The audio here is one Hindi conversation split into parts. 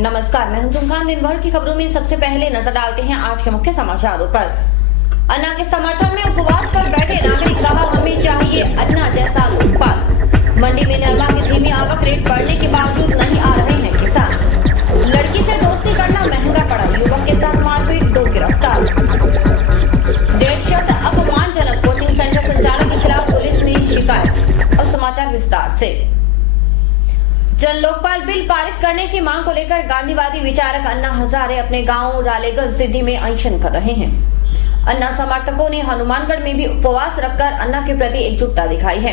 नमस्कार, मैं हूं जुमखान। दिन भर की खबरों में सबसे पहले नजर डालते हैं आज के मुख्य समाचारों पर। अन्ना के समर्थन में उपवास पर बैठे नागरिक कहा, हमें चाहिए अन्ना जैसा लोकपाल। मंडी में नरमा की धीमी आवक रेट बढ़ने के बावजूद नहीं आ रहे हैं किसान। लड़की से दोस्ती करना महंगा पड़ा, युवक के साथ मारपीट, 2 गिरफ्तार। डेढ़ शब्द अपमानजनक, कोचिंग सेंटर संचालक के खिलाफ पुलिस में शिकायत। अब समाचार विस्तार से। जन लोकपाल बिल पारित करने की मांग को लेकर गांधीवादी विचारक अन्ना हजारे अपने गांव रालेगंज सिद्धि में अनशन कर रहे हैं। अन्ना समर्थकों ने हनुमानगढ़ में भी उपवास रखकर अन्ना के प्रति एकजुटता दिखाई है।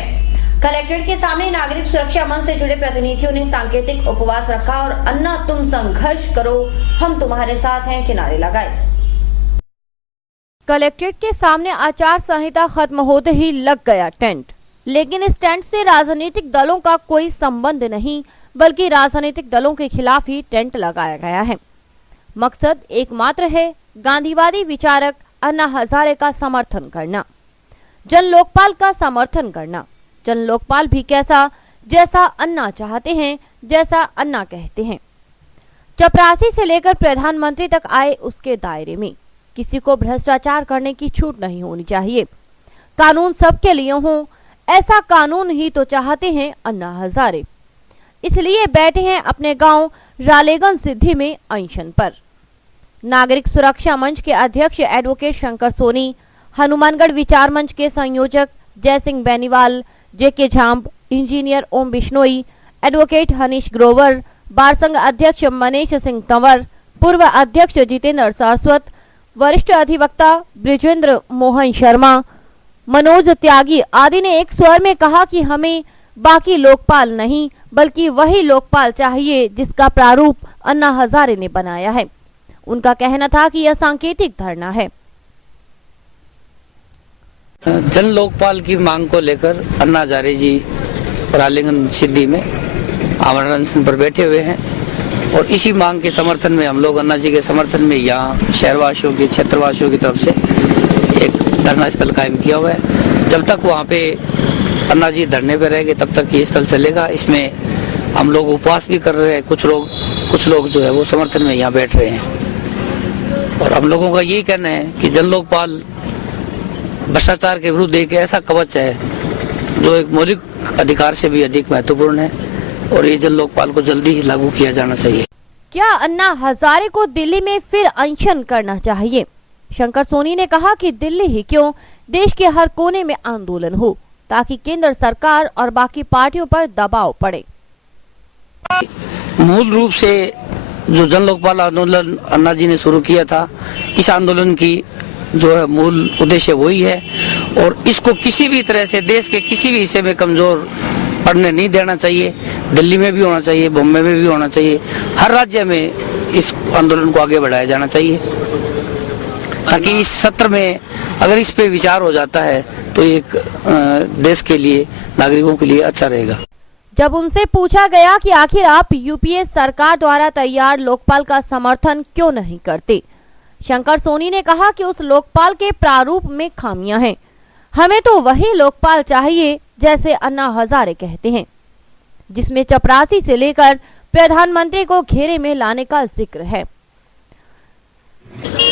कलेक्ट्रेट के सामने नागरिक सुरक्षा मंच से जुड़े प्रतिनिधियों ने सांकेतिक उपवास रखा और अन्ना तुम संघर्ष करो, हम तुम्हारे साथ हैं के नारे लगाए। कलेक्ट्रेट के सामने आचार संहिता खत्म होते ही लग गया टेंट, लेकिन इस टेंट से राजनीतिक दलों का कोई संबंध नहीं, बल्कि राजनीतिक दलों के खिलाफ ही टेंट लगाया गया है। मकसद एकमात्र है, गांधीवादी विचारक अन्ना हजारे का समर्थन करना, जन लोकपाल का समर्थन करना। जन लोकपाल भी कैसा, जैसा अन्ना चाहते हैं, जैसा अन्ना कहते हैं। चपरासी से लेकर प्रधानमंत्री तक आए उसके दायरे में किसी को भ्रष्टाचार करने की छूट नहीं होनी चाहिए। कानून सबके लिए हो, ऐसा कानून ही तो चाहते हैं अन्ना हजारे। इसलिए बैठे हैं अपने गांव रालेगंज सिद्धि में अनशन पर। नागरिक सुरक्षा मंच के अध्यक्ष एडवोकेट शंकर सोनी, हनुमानगढ़ विचार मंच के संयोजक जय सिंह बेनीवाल, जेके झांब, इंजीनियर ओम बिश्नोई, एडवोकेट हनीश ग्रोवर, बार संघ अध्यक्ष मनीष सिंह तंवर, पूर्व अध्यक्ष जितेंद्र सारस्वत, वरिष्ठ अधिवक्ता ब्रिजेंद्र मोहन शर्मा, मनोज त्यागी आदि ने एक स्वर में कहा कि हमें बाकी लोकपाल नहीं, बल्कि वही लोकपाल चाहिए जिसका प्रारूप अन्ना हजारे ने बनाया है। उनका कहना था कि यह सांकेतिक धरना है। जन लोकपाल की मांग को लेकर अन्ना हजारे जी रालेगंज सिद्धि में आमरण अनशन पर बैठे हुए हैं और इसी मांग के समर्थन में हम लोग अन्ना जी के समर्थन में यहाँ शहरवासियों की, क्षेत्रवासियों की तरफ से एक धरना स्थल कायम किया हुआ है। जब तक वहाँ पे अन्ना जी धरने पे रहेंगे तब तक ये स्थल चलेगा। इसमें हम लोग उपवास भी कर रहे हैं, कुछ लोग जो है वो समर्थन में यहाँ बैठ रहे हैं। और हम लोगों का यही कहना है कि जन लोकपाल भ्रष्टाचार के विरुद्ध एक ऐसा कवच है जो एक मौलिक अधिकार से भी अधिक महत्वपूर्ण है और ये जन लोकपाल को जल्दी ही लागू किया जाना चाहिए। क्या अन्ना हजारे को दिल्ली में फिर अनशन करना चाहिए? शंकर सोनी ने कहा कि दिल्ली ही क्यों, देश के हर कोने में आंदोलन हो ताकि केंद्र सरकार और बाकी पार्टियों पर दबाव पड़े। मूल रूप से जो जन लोकपाल आंदोलन अन्ना जी ने शुरू किया था, इस आंदोलन की जो है मूल उद्देश्य वही है और इसको किसी भी तरह से देश के किसी भी हिस्से में कमजोर पड़ने नहीं देना चाहिए। दिल्ली में भी होना चाहिए, बॉम्बे में भी होना चाहिए, हर राज्य में इस आंदोलन को आगे बढ़ाया जाना चाहिए ताकि इस सत्र में अगर इस पे विचार हो जाता है तो एक देश के लिए, नागरिकों के लिए अच्छा रहेगा। जब उनसे पूछा गया कि आखिर आप यूपीए सरकार द्वारा तैयार लोकपाल का समर्थन क्यों नहीं करते, शंकर सोनी ने कहा कि उस लोकपाल के प्रारूप में खामियां हैं, हमें तो वही लोकपाल चाहिए जैसे अन्ना हजारे कहते हैं, जिसमें चपरासी से लेकर प्रधानमंत्री को घेरे में लाने का जिक्र है।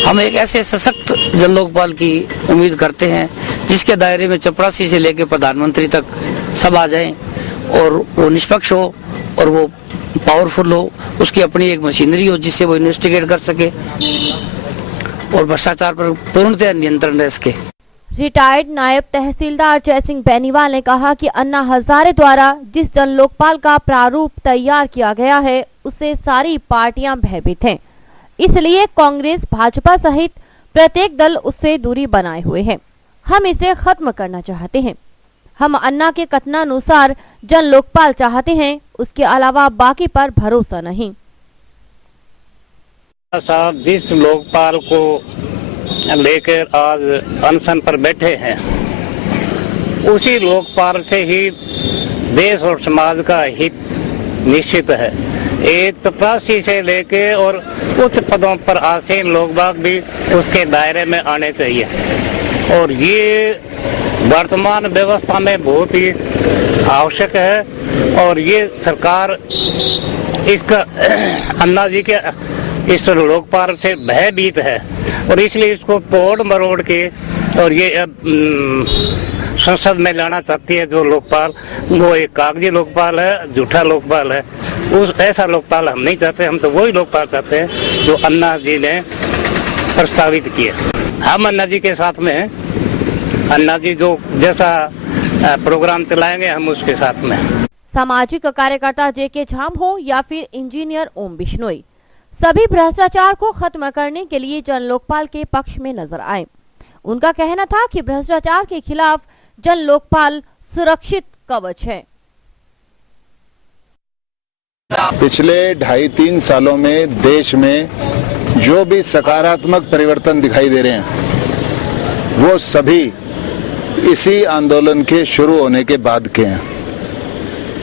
हम एक ऐसे सशक्त जन लोकपाल की उम्मीद करते हैं जिसके दायरे में चपरासी से लेकर प्रधानमंत्री तक सब आ जाएं और वो निष्पक्ष हो और वो पावरफुल हो, उसकी अपनी एक मशीनरी हो जिससे वो इन्वेस्टिगेट कर सके और भ्रष्टाचार पर पूर्णतः नियंत्रण रह सके। रिटायर्ड नायब तहसीलदार जय सिंह बेनीवाल ने कहा कि अन्ना हजारे द्वारा जिस जन लोकपाल का प्रारूप तैयार किया गया है उससे सारी पार्टियां भयभीत हैं, इसलिए कांग्रेस, भाजपा सहित प्रत्येक दल उससे दूरी बनाए हुए हैं। हम इसे खत्म करना चाहते हैं। हम अन्ना के कथनानुसार जन लोकपाल चाहते हैं, उसके अलावा बाकी पर भरोसा नहीं। साहब जिस लोकपाल को लेकर आज अनशन पर बैठे हैं, उसी लोकपाल से ही देश और समाज का हित निश्चित है। एक चपरासी से लेके और उच्च पदों पर आसीन लोग बाग भी उसके दायरे में आने चाहिए और ये वर्तमान व्यवस्था में बहुत ही आवश्यक है और ये सरकार इसका अन्ना जी के इस लोकपाल से भयभीत है और इसलिए इसको तोड़ मरोड़ के और ये संसद में लाना चाहती है जो लोकपाल, वो एक कागजी लोकपाल है, झूठा लोकपाल है। उस ऐसा लोकपाल हम नहीं चाहते, हम तो वही लोकपाल चाहते हैं जो अन्ना जी ने प्रस्तावित किए। हम अन्ना जी के साथ में हैं, अन्ना जी जो जैसा प्रोग्राम चलाएंगे हम उसके साथ में हैं। सामाजिक कार्यकर्ता जेके झाम हो या फिर इंजीनियर ओम बिश्नोई, सभी भ्रष्टाचार को खत्म करने के लिए जन लोकपाल के पक्ष में नजर आए। उनका कहना था कि भ्रष्टाचार के खिलाफ जन लोकपाल सुरक्षित कवच है। पिछले 2.5-3 सालों में देश में जो भी सकारात्मक परिवर्तन दिखाई दे रहे हैं वो सभी इसी आंदोलन के शुरू होने के बाद के हैं।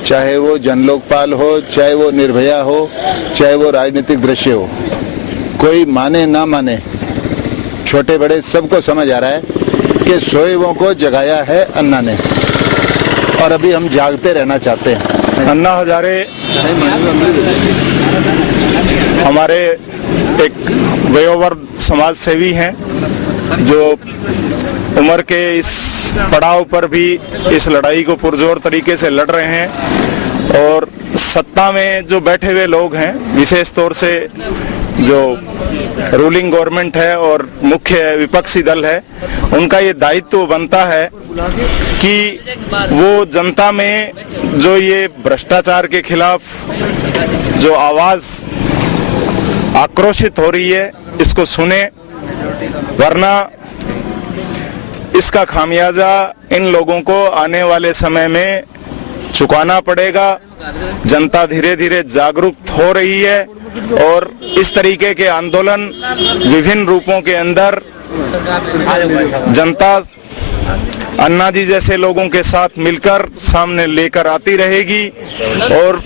चाहे वो जन लोकपाल हो, चाहे वो निर्भया हो, चाहे वो राजनीतिक दृश्य हो, कोई माने ना माने, छोटे बड़े सबको समझ आ रहा है कि सोएवों को जगाया है अन्ना ने और अभी हम जागते रहना चाहते हैं। अन्ना हजारे हमारे एक वयोवृद्ध समाज सेवी हैं जो उम्र के इस पड़ाव पर भी इस लड़ाई को पुरजोर तरीके से लड़ रहे हैं और सत्ता में जो बैठे हुए लोग हैं, विशेष तौर से जो रूलिंग गवर्नमेंट है और मुख्य विपक्षी दल है, उनका ये दायित्व बनता है कि वो जनता में जो ये भ्रष्टाचार के खिलाफ जो आवाज आक्रोशित हो रही है इसको सुने, वरना इसका खामियाजा इन लोगों को आने वाले समय में चुकाना पड़ेगा। जनता धीरे धीरे जागरूक हो रही है और इस तरीके के आंदोलन विभिन्न रूपों के अंदर जनता अन्ना जी जैसे लोगों के साथ मिलकर सामने लेकर आती रहेगी और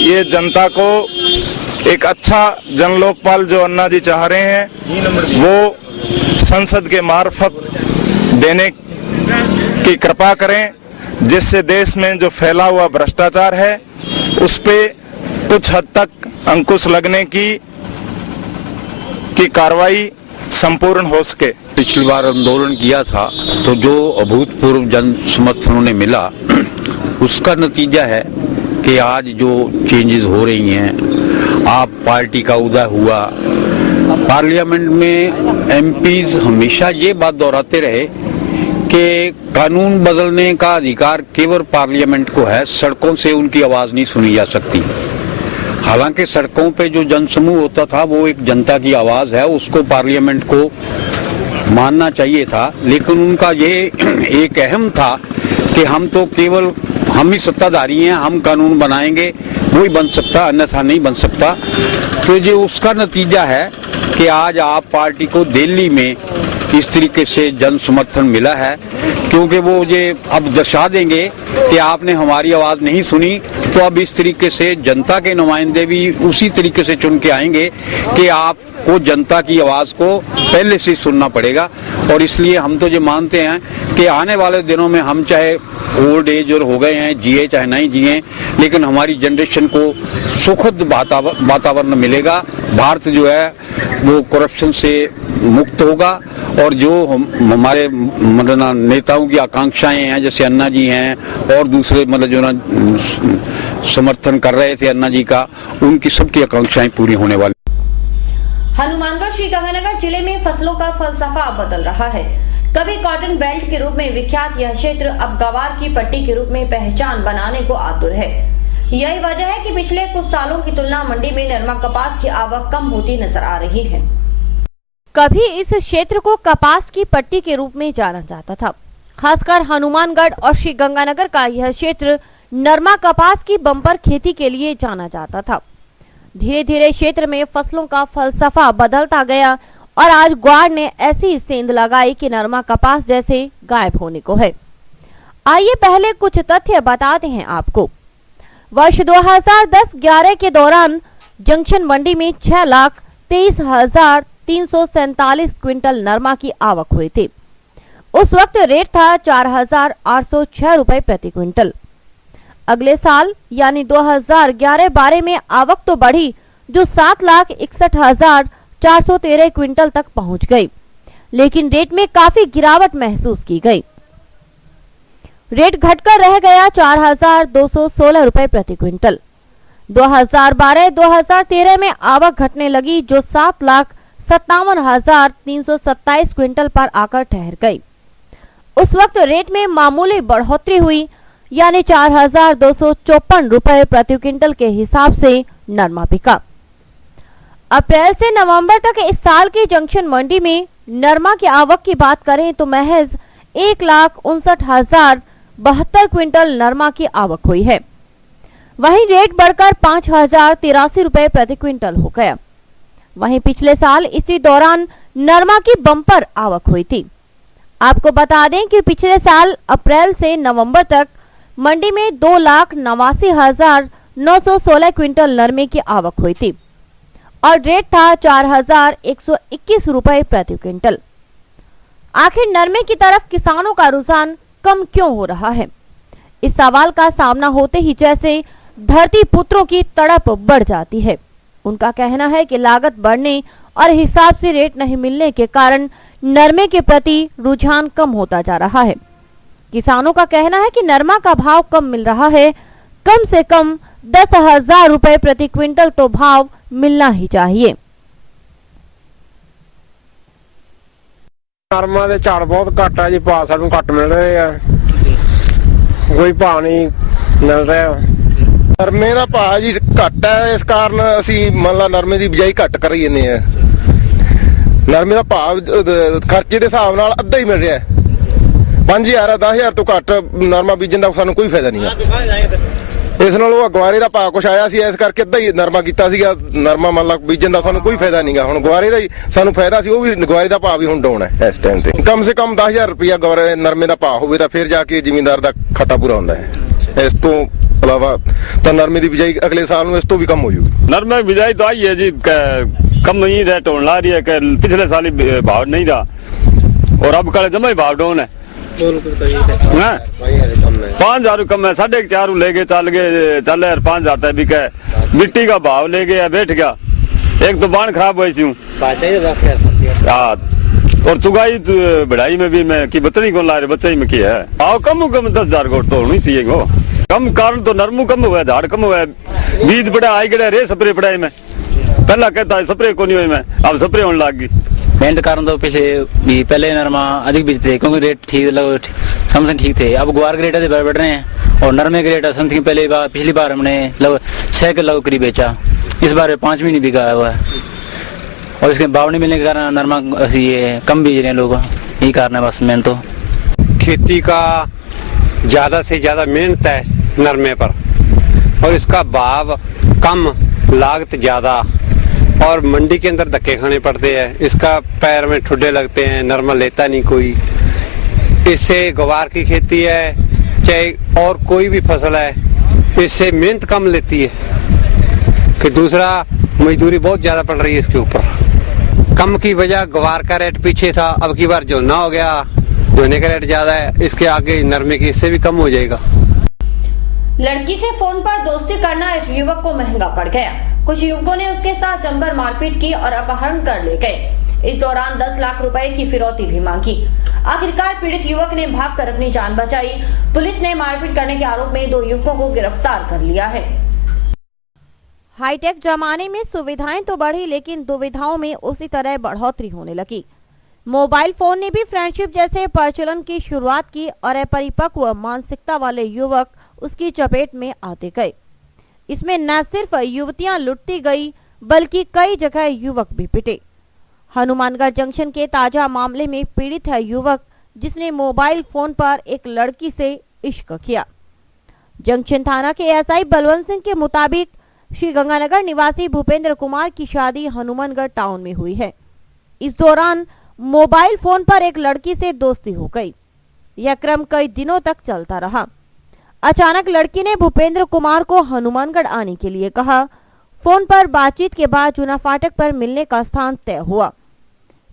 ये जनता को एक अच्छा जन लोकपाल जो अन्ना जी चाह रहे हैं वो संसद के मार्फत देने की कृपा करें, जिससे देश में जो फैला हुआ भ्रष्टाचार है उस पे कुछ हद तक अंकुश लगने की कार्रवाई संपूर्ण हो सके। पिछली बार आंदोलन किया था तो जो अभूतपूर्व जन समर्थन उन्हें मिला उसका नतीजा है कि आज जो चेंजेस हो रही हैं, आप पार्टी का उदय हुआ। पार्लियामेंट में एमपीज हमेशा ये बात दोहराते रहे कि कानून बदलने का अधिकार केवल पार्लियामेंट को है, सड़कों से उनकी आवाज नहीं सुनी जा सकती। हालांकि सड़कों पे जो जनसमूह होता था वो एक जनता की आवाज है, उसको पार्लियामेंट को मानना चाहिए था, लेकिन उनका ये एक अहम था कि हम तो केवल हम ही सत्ताधारी हैं, हम कानून बनाएंगे, वही बन सकता, अन्यथा नहीं बन सकता। तो ये उसका नतीजा है कि आज आप पार्टी को दिल्ली में इस तरीके से जन समर्थन मिला है, क्योंकि वो ये अब दर्शा देंगे कि आपने हमारी आवाज़ नहीं सुनी, तो अब इस तरीके से जनता के नुमाइंदे भी उसी तरीके से चुन के आएंगे कि आपको जनता की आवाज़ को पहले से सुनना पड़ेगा। और इसलिए हम तो ये मानते हैं कि आने वाले दिनों में हम चाहे ओल्ड एज और हो गए हैं, जिए चाहे नहीं जिए, लेकिन हमारी जनरेशन को सुखद वातावरण मिलेगा। भारत जो है वो करप्शन से मुक्त होगा और जो हमारे मतलब नेताओं की आकांक्षाएं हैं, जैसे अन्ना जी हैं और दूसरे मतलब जो ना समर्थन कर रहे थे अन्ना जी का, उनकी सबकी आकांक्षाएं पूरी होने वाली। हनुमानगढ़ श्रीगंगानगर जिले में फसलों का फलसफा बदल रहा है। कभी कॉटन बेल्ट के रूप में विख्यात यह क्षेत्र अब गवार की पट्टी के रूप में पहचान बनाने को आतुर है। यही वजह है कि पिछले कुछ सालों की तुलना मंडी में नरमा कपास की आवक कम होती नजर आ रही है। कभी इस क्षेत्र को कपास की पट्टी के रूप में जाना जाता था। खासकर हनुमानगढ़ और श्रीगंगानगर का यह क्षेत्र नरमा कपास की बम्पर खेती के लिए जाना जाता था। धीरे धीरे क्षेत्र में फसलों का फलसफा बदलता गया और आज ग्वार ने ऐसी सेंध लगाई कि नरमा कपास जैसे गायब होने को है। आइए पहले कुछ तथ्य बताते हैं आपको। वर्ष 2010-11 के दौरान जंक्शन मंडी में 6,23,347 क्विंटल नरमा की आवक हुई थी। उस वक्त रेट था 4,806 रुपए प्रति क्विंटल। अगले साल यानी 2011-12 में आवक तो बढ़ी जो 7,61,413 क्विंटल तक पहुंच गई, लेकिन रेट में काफी गिरावट महसूस की गई। रेट घटकर रह गया 4,216 रुपए प्रति क्विंटल। 2012-2013 में आवक घटने लगी जो 7,57,327 क्विंटल पर आकर ठहर गई। उस वक्त रेट में मामूली बढ़ोतरी हुई यानी 4,254 रुपए प्रति क्विंटल के हिसाब से नरमा बिका। अप्रैल से नवंबर तक इस साल की जंक्शन मंडी में नरमा की आवक की बात करें तो महज 1,59,072 क्विंटल नरमा की आवक हुई है। वहीं रेट बढ़कर 5,083 रुपए प्रति क्विंटल हो गया। वहीं पिछले साल इसी दौरान नरमा की बम्पर आवक हुई थी। आपको बता दें कि पिछले साल अप्रैल से नवंबर तक मंडी में 2,89,916 क्विंटल नरमे की आवक हुई थी और रेट था 4,121 रुपए प्रति क्विंटल। आखिर नरमे की तरफ किसानों का रुझान कम क्यों हो रहा है? इस सवाल का सामना होते ही जैसे धरती पुत्रों की तड़प बढ़ जाती है। उनका कहना है कि लागत बढ़ने और हिसाब से रेट नहीं मिलने के कारण नरमे के प्रति रुझान कम होता जा रहा है। किसानों का कहना है कि नरमा का भाव कम मिल रहा है, कम से कम 10,000 रुपए प्रति क्विंटल तो भाव मिलना ही चाहिए। नरमा ਦੇ ਝਾੜ ਬਹੁਤ ਘੱਟ ਆ ਜੀ, ਭਾਅ ਸਾਨੂੰ ਘੱਟ ਮਿਲ ਰਹੇ ਆ, ਕੋਈ ਭਾਅ ਨਹੀਂ ਮਿਲ ਰਿਹਾ। ਨਰਮੇ ਦਾ ਭਾਅ ਜੀ ਘੱਟ ਹੈ, ਇਸ ਕਾਰਨ ਅਸੀਂ ਮੰਨ ਲਾ ਨਰਮੇ ਦੀ ਬਿਜਾਈ ਘੱਟ ਕਰੀ ਜਾਂਦੇ ਆ। ਨਰਮੇ ਦਾ ਭਾਅ ਖਰਚੇ ਦੇ ਹਿਸਾਬ ਨਾਲ ਅੱਧਾ ਹੀ ਮਿਲ ਰਿਹਾ। 5,000 10,000 ਤੋਂ ਘੱਟ ਨਰਮਾ ਬੀਜਣ ਦਾ ਸਾਨੂੰ ਕੋਈ ਫਾਇਦਾ ਨਹੀਂ ਹੈ। ਇਸ ਨਾਲ ਉਹ ਗਵਾਰੇ ਦਾ ਭਾਅ ਕੁਛ ਆਇਆ ਸੀ, ਇਸ ਕਰਕੇ ਅੱਧਾ ਹੀ ਨਰਮਾ ਕੀਤਾ ਸੀਗਾ। ਨਰਮਾ ਮੰਨ ਲਾ ਬੀਜਣ ਦਾ ਸਾਨੂੰ ਕੋਈ ਫਾਇਦਾ ਨਹੀਂਗਾ। ਹੁਣ ਗਵਾਰੇ ਦਾ ਹੀ ਸਾਨੂੰ ਫਾਇਦਾ ਸੀ, ਉਹ ਵੀ ਗਵਾਰੇ ਦਾ ਭਾਅ ਵੀ ਹੁਣ ਡਾਊਨ ਹੈ ਇਸ ਟਾਈਮ ਤੇ। ਕਮ ਸੇ ਕਮ 10,000 ਰੁਪਇਆ ਗਵਾਰੇ ਨਰਮੇ ਦਾ ਭਾਅ ਹੋਵੇ ਤਾਂ ਫਿਰ ਜਾ ਕੇ ਜ਼ਿਮੀਂਦਾਰ ਦਾ ਖਾਤਾ ਪੂਰਾ ਹੁੰਦਾ ਹੈ। ਇਸ ਤੋਂ ਇਲਾਵਾ ਤਾਂ ਨਰਮੇ ਦੀ ਬਿਜਾਈ ਅਗਲੇ ਸਾਲ ਨੂੰ ਇਸ ਤੋਂ ਵੀ ਕਮ ਹੋ ਜੂਗੀ। नरमे बिजाई तो आई है जी, कम ही रेट होने ला रही है कि पिछले साल ही भाव नहीं था और अब कल जमा ही भाव डाउन है। 5,000 कम है, 4,500 ले गए चल गए 5,000 तक बिका। मिट्टी का भाव ले गया बैठ गया। एक तो बाण खराब हुई सी और चुगाई बढ़ाई में भी मैं की बचनी कौन ला रहे बच्चे ही में की है। भाव कम 10,000 को तो होनी चाहिए वो कम। कारण तो नरमू कम हुआ, झाड़ कम हुआ, बीज बड़ा आई गया रे स्प्रे पड़ाई में। पहला कहता है स्प्रे को नहीं हुई में, अब स्प्रे होने लग गई। मेन कारण तो पहले नरमा अधिक बीजते क्योंकि रेट समथिंग ठीक थे। अब ग्वार के रेट बढ़ रहे हैं और नरमे के रेट समथिंग पिछली बार हमने लगभग 6 किलो करीब बेचा, इस बार 5 भी नहीं बिका हुआ है और इसके भाव नहीं मिलने के कारण नरमा ये कम बीज रहे हैं लोग। यही कारण है बस मेन तो। खेती का ज़्यादा से ज़्यादा मेहनत है नरमे पर और इसका भाव कम, लागत ज़्यादा और मंडी के अंदर धक्के खाने पड़ते हैं। इसका पैर में ठुड्डे लगते हैं, नरमा लेता नहीं कोई। इससे ग्वार की खेती है चाहे और कोई भी फसल है, इससे मेहनत कम लेती है कि दूसरा मजदूरी बहुत ज़्यादा पड़ रही है इसके ऊपर। कम की वजह ग्वार का रेट पीछे था, अब की बार जोना हो गया, जोने का रेट ज़्यादा है, इसके आगे नरमे की इससे भी कम हो जाएगा। लड़की से फोन पर दोस्ती करना एक युवक को महंगा पड़ गया। कुछ युवकों ने उसके साथ जमकर मारपीट की और अपहरण कर ले गए। इस दौरान 10 लाख रुपए की फिरौती भी मांगी। आखिरकार पीड़ित युवक ने भागकर अपनी जान बचाई। पुलिस ने मारपीट करने के आरोप में 2 युवकों को गिरफ्तार कर लिया है। हाईटेक जमाने में सुविधाएं तो बढ़ी लेकिन दुविधाओं में उसी तरह बढ़ोतरी होने लगी। मोबाइल फोन ने भी फ्रेंडशिप जैसे प्रचलन की शुरुआत की और अपरिपक्व मानसिकता वाले युवक उसकी चपेट में आते गए। इसमें न सिर्फ युवतियां लुटती गई बल्कि कई जगह युवक भी पिटे। हनुमानगढ़ जंक्शन के ताजा मामले में पीड़ित है युवक जिसने मोबाइल फोन पर एक लड़की से इश्क किया। जंक्शन थाना के एसआई बलवंत सिंह के मुताबिक श्री गंगानगर निवासी भूपेंद्र कुमार की शादी हनुमानगढ़ टाउन में हुई है। इस दौरान मोबाइल फोन पर एक लड़की से दोस्ती हो गई। यह क्रम कई दिनों तक चलता रहा। अचानक लड़की ने भूपेंद्र कुमार को हनुमानगढ़ आने के लिए कहा। फोन पर बातचीत के बाद चूना फाटक पर मिलने का स्थान तय हुआ।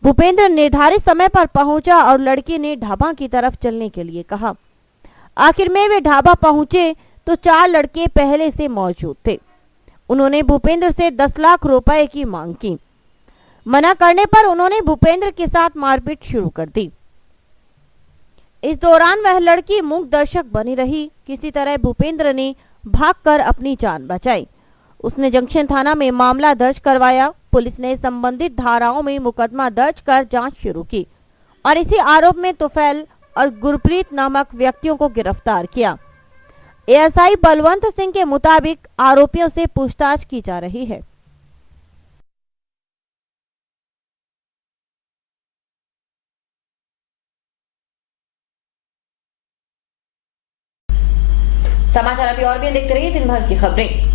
भूपेंद्र निर्धारित समय पर पहुंचा और लड़की ने ढाबा की तरफ चलने के लिए कहा। आखिर में वे ढाबा पहुंचे तो 4 लड़के पहले से मौजूद थे। उन्होंने भूपेंद्र से 10 लाख रुपए की मांग की। मना करने पर उन्होंने भूपेंद्र के साथ मारपीट शुरू कर दी। इस दौरान वह लड़की मूक दर्शक बनी रही। किसी तरह भूपेंद्र ने भागकर अपनी जान बचाई। उसने जंक्शन थाना में मामला दर्ज करवाया। पुलिस ने संबंधित धाराओं में मुकदमा दर्ज कर जांच शुरू की और इसी आरोप में तुफैल और गुरप्रीत नामक व्यक्तियों को गिरफ्तार किया। एएसआई बलवंत सिंह के मुताबिक आरोपियों से पूछताछ की जा रही है। समाचार अभी और भी देखते रहिए दिन भर की खबरें।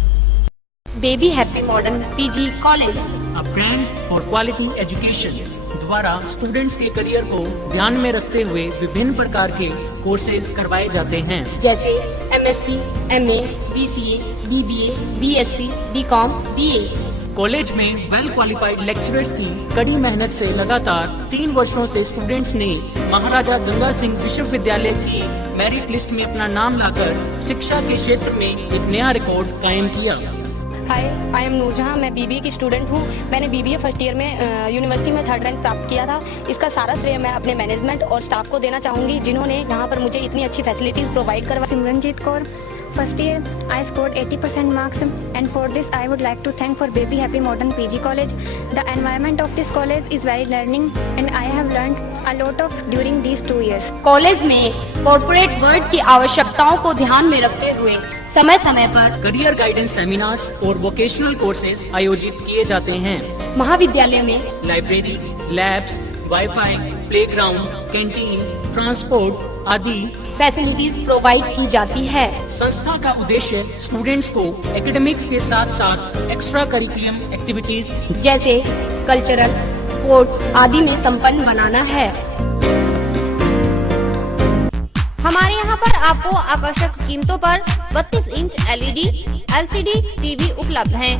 Baby happy modern PG college, a brand for quality education द्वारा स्टूडेंट्स के करियर को ध्यान में रखते हुए विभिन्न प्रकार के कोर्सेज करवाए जाते हैं, जैसे MSc, MA, BCA, BBA, BSc, BCom, BA. College में वेल क्वालिफाइड लेक्चरर्स की कड़ी मेहनत से लगातार 3 वर्षों से स्टूडेंट्स ने महाराजा गंगा सिंह विश्वविद्यालय की मेरिट लिस्ट में अपना नाम लाकर शिक्षा के क्षेत्र में एक नया रिकॉर्ड कायम किया। हाय, आई एम नूरजहां। मैं बीबीए की स्टूडेंट हूं। मैंने बीबीए फर्स्ट ईयर में यूनिवर्सिटी में 3rd रैंक प्राप्त किया था। इसका सारा श्रेय मैं अपने मैनेजमेंट और स्टाफ को देना चाहूंगी, जिन्होंने यहाँ पर मुझे इतनी अच्छी फैसिलिटीज प्रोवाइड करवाई। Simranjeet Kaur, first year I scored 80% marks, and for this I would like to thank for Baby Happy Modern PG College. The environment of this college is very learning and I have learned a lot of during these 2 years. College में कॉर्पोरेट वर्ल्ड की आवश्यकताओं को ध्यान में रखते हुए समय समय पर करियर गाइडेंस सेमिनार्स और वोकेशनल कोर्सेज आयोजित किए जाते हैं। महाविद्यालय में library, labs, wifi, playground, canteen, transport आदि फैसिलिटीज प्रोवाइड की जाती है। संस्था का उद्देश्य स्टूडेंट्स को एकेडमिक्स के साथ साथ एक्स्ट्रा करिकुलम एक्टिविटीज जैसे कल्चरल, स्पोर्ट्स आदि में संपन्न बनाना है। हमारे यहाँ पर आपको आकर्षक कीमतों पर 32 इंच LED, LCD टीवी उपलब्ध हैं।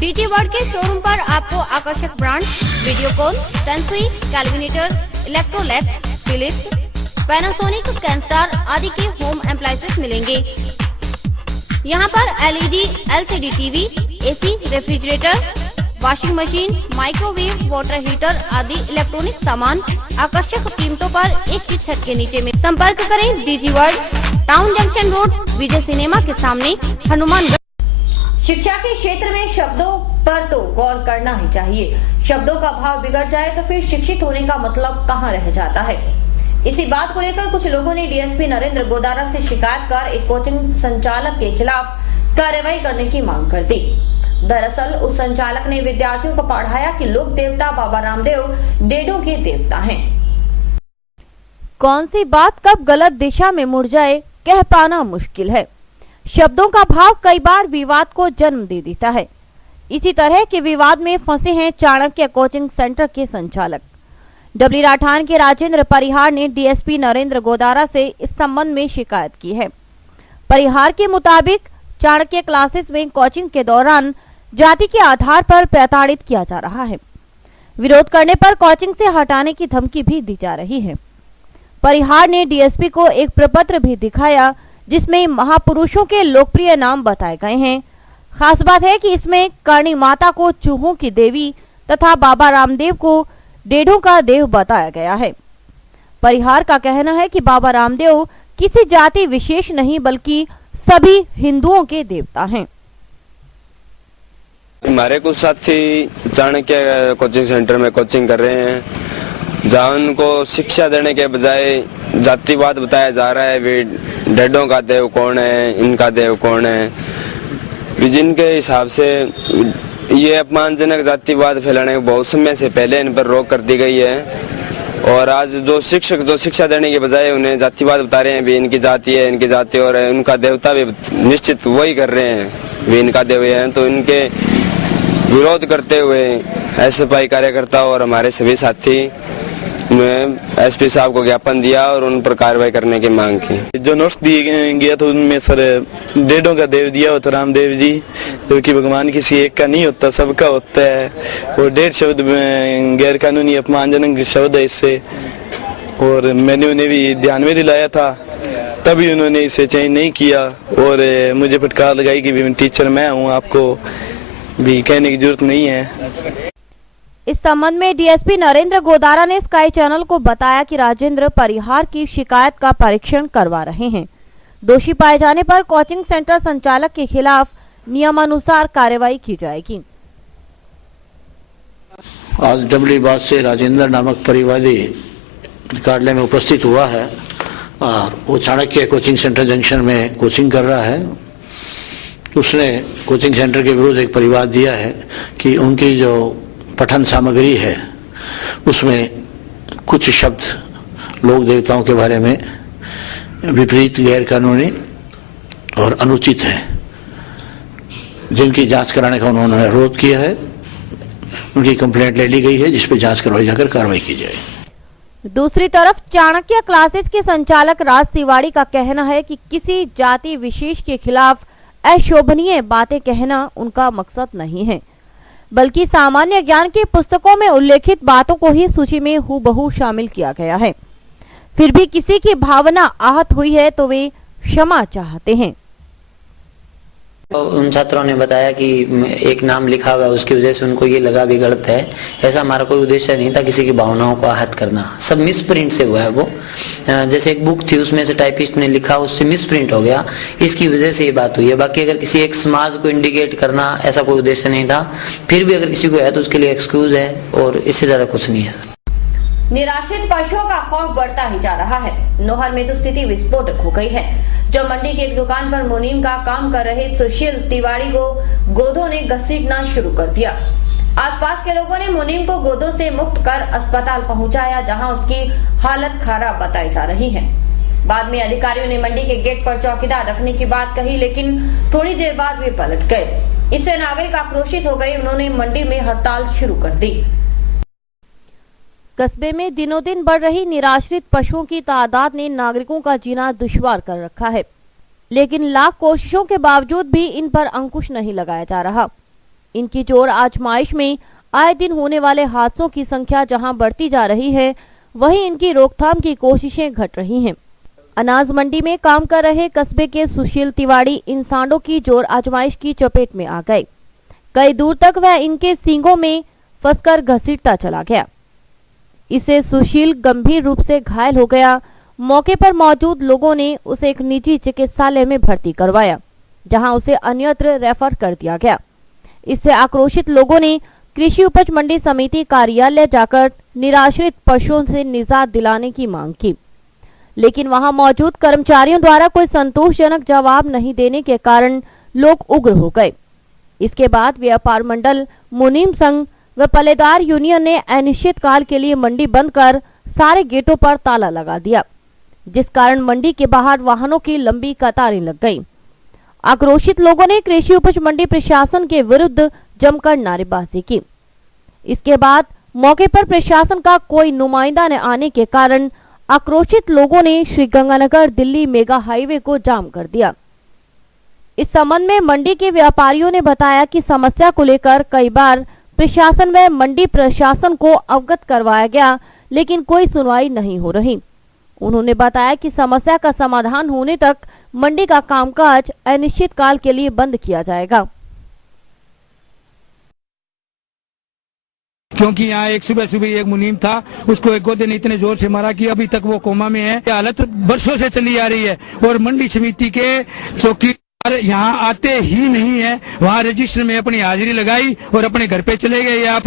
डीजी वर्ल्ड के शोरूम पर आपको आकर्षक brand Videocon, Sansui, Kelvinator, Electrolux, Philips, Panasonic, Kenstar आदि के होम एप्लायंसेस मिलेंगे। यहाँ पर LED, LCD TV, AC, refrigerator, washing machine, microwave, water heater आदि इलेक्ट्रॉनिक सामान आकर्षक कीमतों पर एक ही छत के नीचे में। संपर्क करें DG world, town junction road, Vijay cinema के सामने, हनुमानगढ़। शिक्षा के क्षेत्र में शब्दों पर तो गौर करना ही चाहिए। शब्दों का भाव बिगड़ जाए तो फिर शिक्षित होने का मतलब कहाँ रह जाता है। इसी बात को लेकर कुछ लोगों ने डीएसपी नरेंद्र गोदारा से शिकायत कर एक कोचिंग संचालक के खिलाफ कार्रवाई करने की मांग कर दी। दरअसल उस संचालक ने विद्यार्थियों को पढ़ाया कि लोक देवता बाबा रामदेव डेढ़ों के देवता हैं। कौन सी बात कब गलत दिशा में मुड़ जाए कह पाना मुश्किल है। शब्दों का भाव कई बार विवाद को जन्म दे देता है। इसी तरह के विवाद में फंसे हैं चाणक्य कोचिंग सेंटर के संचालक। डबली राठान के राजेंद्र परिहार ने डीएसपी नरेंद्र गोदारा से इस संबंध में शिकायत की है। परिहार के मुताबिक चाणक्य क्लासेस में कोचिंग के दौरान जाति के आधार पर प्रताड़ित किया जा रहा है। विरोध करने पर कोचिंग से हटाने की धमकी भी दी जा रही है। परिहार ने डीएसपी को एक प्रपत्र भी दिखाया जिसमें महापुरुषों के लोकप्रिय नाम बताए गए हैं। खास बात है कि इसमें करणी माता को चूहों की देवी तथा बाबा रामदेव को डेढ़ों का देव बताया गया है। परिहार का कहना है कि बाबा रामदेव किसी जाति विशेष नहीं बल्कि सभी हिंदुओं के देवता हैं। हमारे कुछ साथी चाणक्य कोचिंग सेंटर में कोचिंग कर रहे हैं, जहाँ उनको शिक्षा देने के बजाय जातिवाद बताया जा रहा है। वे डेढ़ों का देव कौन है, इनका देव कौन है। जिनके हिसाब से ये अपमानजनक जातिवाद फैलाने के बहुत समय से पहले इन पर रोक कर दी गई है। और आज जो शिक्षक जो शिक्षा देने के बजाय उन्हें जातिवाद बता रहे हैं, भी इनकी जाति है, इनकी जाति और है, उनका देवता भी निश्चित वही कर रहे हैं, भी इनका देव है। तो इनके विरोध करते हुए एसएफआई कार्यकर्ता और हमारे सभी साथी ने एसपी साहब को ज्ञापन दिया और उन पर कार्रवाई करने की मांग की। जो नोट्स दिए गया था उनमें सर डेढ़ों का देव दिया होता रामदेव जी, जो कि भगवान किसी एक का नहीं होता, सबका होता है। और डेढ़ शब्द में गैर कानूनी अपमानजनक शब्द है इससे। और मैंने उन्हें भी ध्यान में दिलाया था तभी उन्होंने इसे चेंज नहीं किया और मुझे फटकार लगाई कि भी टीचर मैं हूँ, आपको भी कहने की जरूरत नहीं है। इस संबंध में डीएसपी नरेंद्र गोदारा ने स्काई चैनल को बताया कि राजेंद्र परिहार की शिकायत का परीक्षण करवा रहे हैं। दोषी पाए जाने पर कोचिंग सेंटर संचालक के खिलाफ नियमानुसार कार्रवाई की जाएगी। आज डबलीबाद से राजेंद्र नामक परिवादी कार्यालय में उपस्थित हुआ है और वो चाणक्य कोचिंग सेंटर जंक्शन में कोचिंग कर रहा है। उसने कोचिंग सेंटर के विरुद्ध एक परिवाद दिया है कि उनकी जो पठन सामग्री है उसमें कुछ शब्द लोक देवताओं के बारे में विपरीत, गैर कानूनी और अनुचित है, जिनकी जांच कराने का उन्होंने अनुरोध किया है। उनकी कंप्लेंट ले ली गई है, जिस पर जांच करवाई जाकर कार्रवाई की जाए। दूसरी तरफ चाणक्य क्लासेस के संचालक राज तिवारी का कहना है कि किसी जाति विशेष के खिलाफ अशोभनीय बातें कहना उनका मकसद नहीं है, बल्कि सामान्य ज्ञान की पुस्तकों में उल्लेखित बातों को ही सूची में हूबहू शामिल किया गया है। फिर भी किसी की भावना आहत हुई है तो वे क्षमा चाहते हैं। उन छात्रों ने बताया कि एक नाम लिखा हुआ है, उसकी वजह से उनको ये लगा भी गलत है। ऐसा हमारा कोई उद्देश्य नहीं था किसी की भावनाओं को आहत करना, सब मिस प्रिंट से हुआ है। वो जैसे एक बुक थी उसमें से टाइपिस्ट ने लिखा, उससे मिस प्रिंट हो गया, इसकी वजह से ये बात हुई है। बाकी अगर किसी एक समाज को इंडिकेट करना ऐसा कोई उद्देश्य नहीं था। फिर भी अगर किसी को है तो उसके लिए एक्सक्यूज है और इससे ज्यादा कुछ नहीं है। निराश्रित पशुओं का खौफ बढ़ता ही जा रहा है। नोहर में तो स्थिति विस्फोटक हो गई है, जब मंडी की एक दुकान पर मुनीम का काम कर रहे सुशील तिवारी को गोधों ने घसीटना शुरू कर दिया। आसपास के लोगों ने मुनीम को गोदों से मुक्त कर अस्पताल पहुंचाया, जहां उसकी हालत खराब बताई जा रही है। बाद में अधिकारियों ने मंडी के गेट पर चौकीदार रखने की बात कही, लेकिन थोड़ी देर बाद वे पलट गए। इससे नागरिक आक्रोशित हो गए। उन्होंने मंडी में हड़ताल शुरू कर दी। कस्बे में दिनों दिन बढ़ रही निराश्रित पशुओं की तादाद ने नागरिकों का जीना दुश्वार कर रखा है, लेकिन लाख कोशिशों के बावजूद भी इन पर अंकुश नहीं लगाया जा रहा। इनकी जोर आजमाइश में आए दिन होने वाले हादसों की संख्या जहां बढ़ती जा रही है, वहीं इनकी रोकथाम की कोशिशें घट रही हैं। अनाज मंडी में काम कर रहे कस्बे के सुशील तिवारी इन सांडों की जोर आजमाइश की चपेट में आ गए। कई दूर तक वह इनके सींगों में फंसकर घसीटता चला गया। इससे सुशील गंभीर रूप से घायल हो गया। मौके पर मौजूद लोगों ने उसे एक निजी चिकित्सालय में भर्ती करवाया, जहां उसे अन्यत्र रेफर कर दिया गया। इससे आक्रोशित लोगों ने कृषि उपज मंडी समिति कार्यालय जाकर निराश्रित पशुओं से निजात दिलाने की मांग की, लेकिन वहां मौजूद कर्मचारियों द्वारा कोई संतोषजनक जवाब नहीं देने के कारण लोग उग्र हो गए। इसके बाद व्यापार मंडल, मुनीम संघ व पल्लेदार यूनियन ने अनिश्चित काल के लिए मंडी बंद कर सारे गेटों पर ताला लगा दिया, जिस कारण मंडी के बाहर वाहनों की लंबी कतारें लग गईं। आक्रोशित लोगों ने कृषि उपज मंडी प्रशासन के विरुद्ध जमकर नारेबाजी की। इसके बाद मौके पर प्रशासन का कोई नुमाइंदा न आने के कारण आक्रोशित लोगों ने श्री गंगानगर दिल्ली मेगा हाईवे को जाम कर दिया। इस संबंध में मंडी के व्यापारियों ने बताया कि समस्या को लेकर कई बार प्रशासन व मंडी प्रशासन को अवगत करवाया गया, लेकिन कोई सुनवाई नहीं हो रही। उन्होंने बताया कि समस्या का समाधान होने तक मंडी का कामकाज अनिश्चित काल के लिए बंद किया जाएगा। क्योंकि यहाँ एक सुबह एक मुनीम था, उसको एक गोदे ने इतने जोर से मारा कि अभी तक वो कोमा में है। हालत बरसों से चली आ रही है और मंडी समिति के चौकी यहाँ आते ही नहीं है। वहाँ रजिस्टर में अपनी हाजिरी लगाई और अपने घर पे चले गए। आप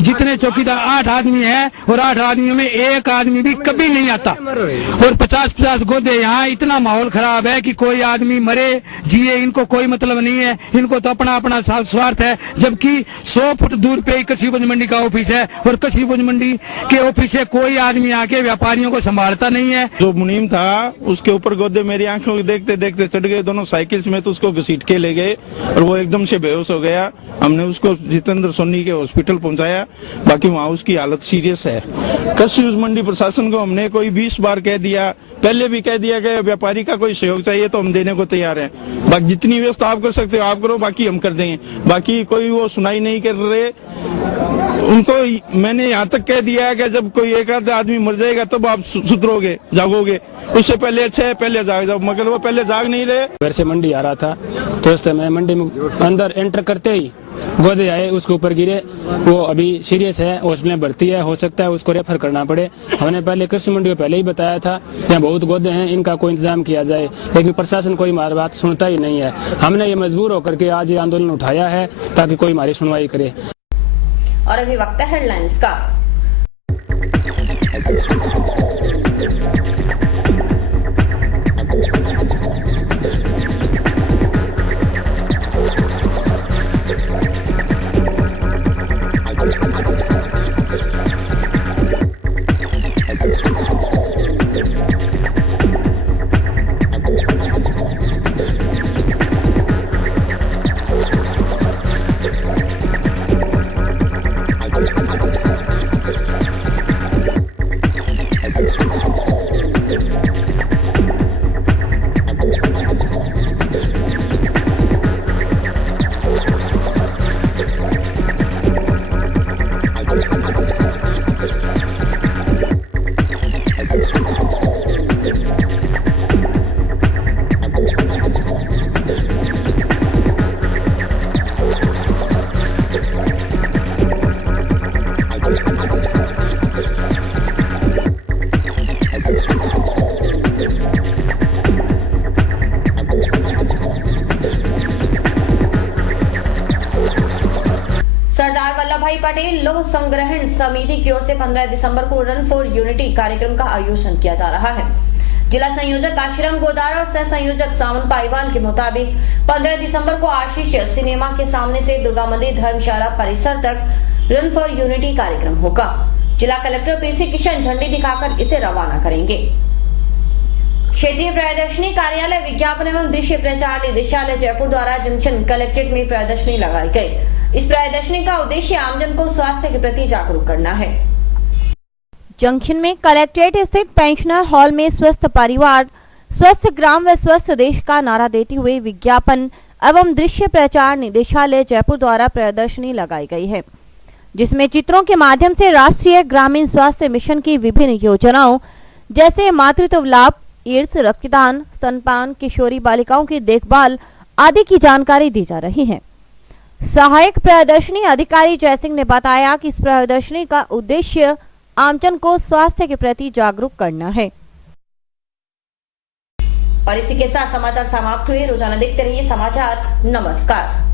जितने चौकीदार 8 आदमी हैं और 8 आदमियों में एक आदमी भी कभी नहीं आता और 50-50 गोदे। यहाँ इतना माहौल खराब है कि कोई आदमी मरे जिए इनको कोई मतलब नहीं है। इनको तो अपना अपना स्वार्थ है, जबकि 100 फुट दूर पे ही कृषि उपज मंडी का ऑफिस है और कृषि उपज मंडी के ऑफिस से कोई आदमी आके व्यापारियों को संभालता नहीं है। जो मुनीम था उसके ऊपर गोदे मेरी आंखों को देखते देखते चढ़ गए दोनों साइकिल में, तो उसको घसीट के ले गए और वो एकदम से बेहोश हो गया। हमने उसको जितेंद्र सोनी के हॉस्पिटल पहुंचाया, बाकी वहाँ उसकी हालत सीरियस है। कृषि मंडी प्रशासन को हमने कोई 20 बार कह दिया, पहले भी कह दिया गया व्यापारी का कोई सहयोग चाहिए तो हम देने को तैयार हैं। बाकी जितनी व्यवस्था आप कर सकते हो आप करो, बाकी हम कर देंगे। बाकी कोई वो सुनाई नहीं कर रहे। उनको मैंने यहाँ तक कह दिया है कि जब कोई एक आध आदमी मर जाएगा तब आप सुधरोगे, जागोगे, उससे पहले अच्छा है पहले जाग जाओ, मगर वो पहले जाग नहीं रहे। घर से मंडी आ रहा था तो उस समय मंडी में अंदर एंटर करते ही गोदे आए, उसके ऊपर गिरे। वो अभी सीरियस है, हॉस्पिटल में भर्ती है, हो सकता है उसको रेफर करना पड़े। हमने पहले कृषि मंडी को पहले ही बताया था यहाँ बहुत गोदे हैं, इनका कोई इंतजाम किया जाए, लेकिन प्रशासन कोई हमारी बात सुनता ही नहीं है। हमने ये मजबूर होकर के आज ये आंदोलन उठाया है ताकि कोई हमारी सुनवाई करे। और अभी वक्त है हेडलाइंस का। सरदार वल्लभ भाई पटेल लौह संग्रहण समिति की ओर से 15 दिसंबर को रन फॉर यूनिटी कार्यक्रम का आयोजन किया जा रहा है। जिला संयोजक काशीराम गोदारा और सह संयोजक सावन पाईवाल के मुताबिक 15 दिसंबर को आशीष सिनेमा के सामने से दुर्गा मंदिर धर्मशाला परिसर तक रन फॉर यूनिटी कार्यक्रम होगा। जिला कलेक्टर पीसी किशन झंडी दिखाकर इसे रवाना करेंगे। क्षेत्रीय प्रदर्शनी कार्यालय विज्ञापन एवं दृश्य प्रचार निदेशालय जयपुर द्वारा जंक्शन कलेक्ट्रेट में प्रदर्शनी लगाई गई। इस प्रदर्शनी का उद्देश्य आमजन को स्वास्थ्य के प्रति जागरूक करना है। जंक्शन में कलेक्ट्रेट स्थित पेंशनर हॉल में स्वस्थ परिवार स्वस्थ ग्राम व स्वस्थ देश का नारा देते हुए विज्ञापन एवं दृश्य प्रचार निदेशालय जयपुर द्वारा प्रदर्शनी लगाई गई है, जिसमें चित्रों के माध्यम से राष्ट्रीय ग्रामीण स्वास्थ्य मिशन की विभिन्न योजनाओं जैसे मातृत्व लाभ, एड्स, रक्तदान, स्तनपान, किशोरी बालिकाओं की देखभाल आदि की जानकारी दी जा रही है। सहायक प्रदर्शनी अधिकारी जयसिंह ने बताया कि इस प्रदर्शनी का उद्देश्य आमजन को स्वास्थ्य के प्रति जागरूक करना है। और इसी के साथ समाचार समाप्त हुए। रोजाना देखते रहिए समाचार। नमस्कार।